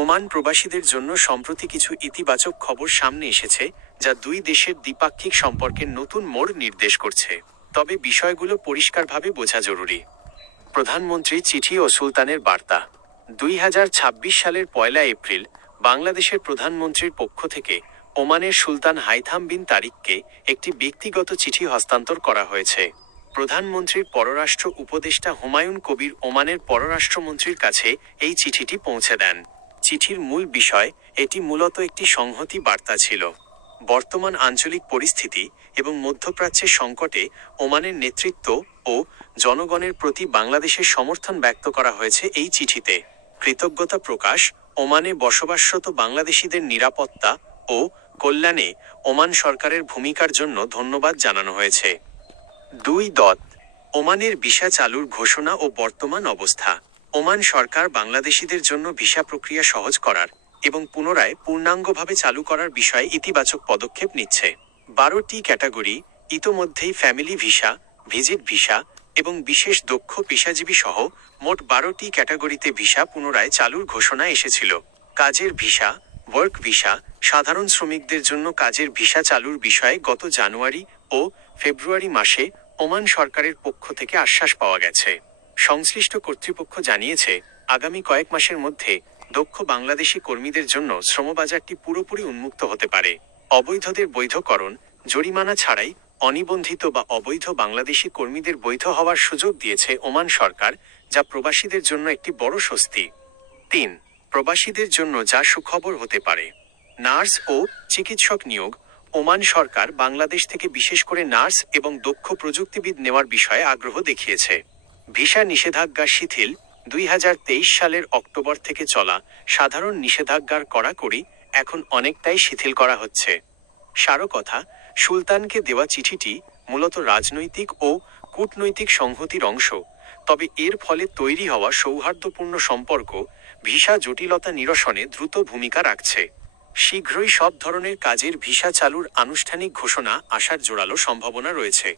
Oman প্রবাসীদের জন্য সম্প্রতি কিছু ইতিবাচক খবর সামনে এসেছে, যা দুই দেশের দ্বিপাক্ষিক সম্পর্কের নতুন মোড় নির্দেশ করছে। তবে বিষয়গুলো পরিষ্কারভাবে বোঝা জরুরি। প্রধানমন্ত্রী চিঠি ও সুলতানের বার্তা। 2026 সালের 1 এপ্রিল বাংলাদেশের প্রধানমন্ত্রীর পক্ষ থেকে ওমানের সুলতান হাইথাম বিন তারিককে একটি ব্যক্তিগত চিঠি হস্তান্তর করা হয়েছে। প্রধানমন্ত্রীর পররাষ্ট্র উপদেষ্টা হুমায়ুন কবির ওমানের পররাষ্ট্রমন্ত্রীর কাছে এই চিঠিটি পৌঁছে দেন। চিঠির মূল বিষয়, এটি মূলত একটি সংহতি বার্তা ছিল। বর্তমান আঞ্চলিক পরিস্থিতি এবং মধ্যপ্রাচ্যের সংকটে ওমানের নেতৃত্ব ও জনগণের প্রতি বাংলাদেশের সমর্থন ব্যক্ত করা হয়েছে এই চিঠিতে। কৃতজ্ঞতা প্রকাশ, ওমানে বসবাসরত বাংলাদেশিদের নিরাপত্তা ও কল্যাণে ওমান সরকারের ভূমিকার জন্য ধন্যবাদ জানানো হয়েছে। 2. ওমানের ভিসা চালুর ঘোষণা ও বর্তমান অবস্থা। ওমান সরকার বাংলাদেশিদের জন্য ভিসা প্রক্রিয়া সহজ করার এবং পুনরায় পূর্ণাঙ্গভাবে চালু করার বিষয়ে ইতিবাচক পদক্ষেপ নিচ্ছে। 12টি ক্যাটাগরি, ইতোমধ্যেই ফ্যামিলি ভিসা, ভিজিট ভিসা এবং বিশেষ দক্ষ পেশাজীবী সহ মোট 12টি ক্যাটাগরিতে ভিসা পুনরায় চালুর ঘোষণা এসেছিল। কাজের ভিসা, ওয়ার্ক ভিসা, সাধারণ শ্রমিকদের জন্য কাজের ভিসা চালুর বিষয়ে গত জানুয়ারি ও ফেব্রুয়ারি মাসে ওমান সরকারের পক্ষ থেকে আশ্বাস পাওয়া গেছে। সংশ্লিষ্ট কর্তৃপক্ষ জানিয়েছে, আগামী কয়েক মাসের মধ্যে দক্ষ বাংলাদেশি কর্মীদের জন্য শ্রমবাজারটি পুরোপুরি উন্মুক্ত হতে পারে। অবৈধদের বৈধকরণ, জরিমানা ছাড়াই অনিবন্ধিত বা অবৈধ বাংলাদেশি কর্মীদের বৈধ হওয়ার সুযোগ দিয়েছে ওমান সরকার, যা প্রবাসীদের জন্য একটি বড় স্বস্তি। 3. প্রবাসীদের জন্য যা সুখবর হতে পারে। নার্স ও চিকিৎসক নিয়োগ। ওমান সরকার বাংলাদেশ থেকে বিশেষ করে নার্স এবং দক্ষ প্রযুক্তিবিদ নেওয়ার বিষয়ে আগ্রহ দেখিয়েছে। ভিসা নিষেধাজ্ঞা শিথিল। 2023 সালের অক্টোবর থেকে চলা সাধারণ নিষেধাজ্ঞার কড়াকড়ি এখন অনেকটাই শিথিল করা হচ্ছে। সারকথা, সুলতানকে দেওয়া চিঠিটি মূলত রাজনৈতিক ও কূটনৈতিক সংহতির অংশ, তবে এর ফলে তৈরি হওয়া সৌহার্দ্যপূর্ণ সম্পর্ক ভিসা জটিলতা নিরসনে দ্রুত ভূমিকা রাখছে। শীঘ্রই সব ধরনের কাজের ভিসা চালুর আনুষ্ঠানিক ঘোষণা আসার জোরালো সম্ভাবনা রয়েছে।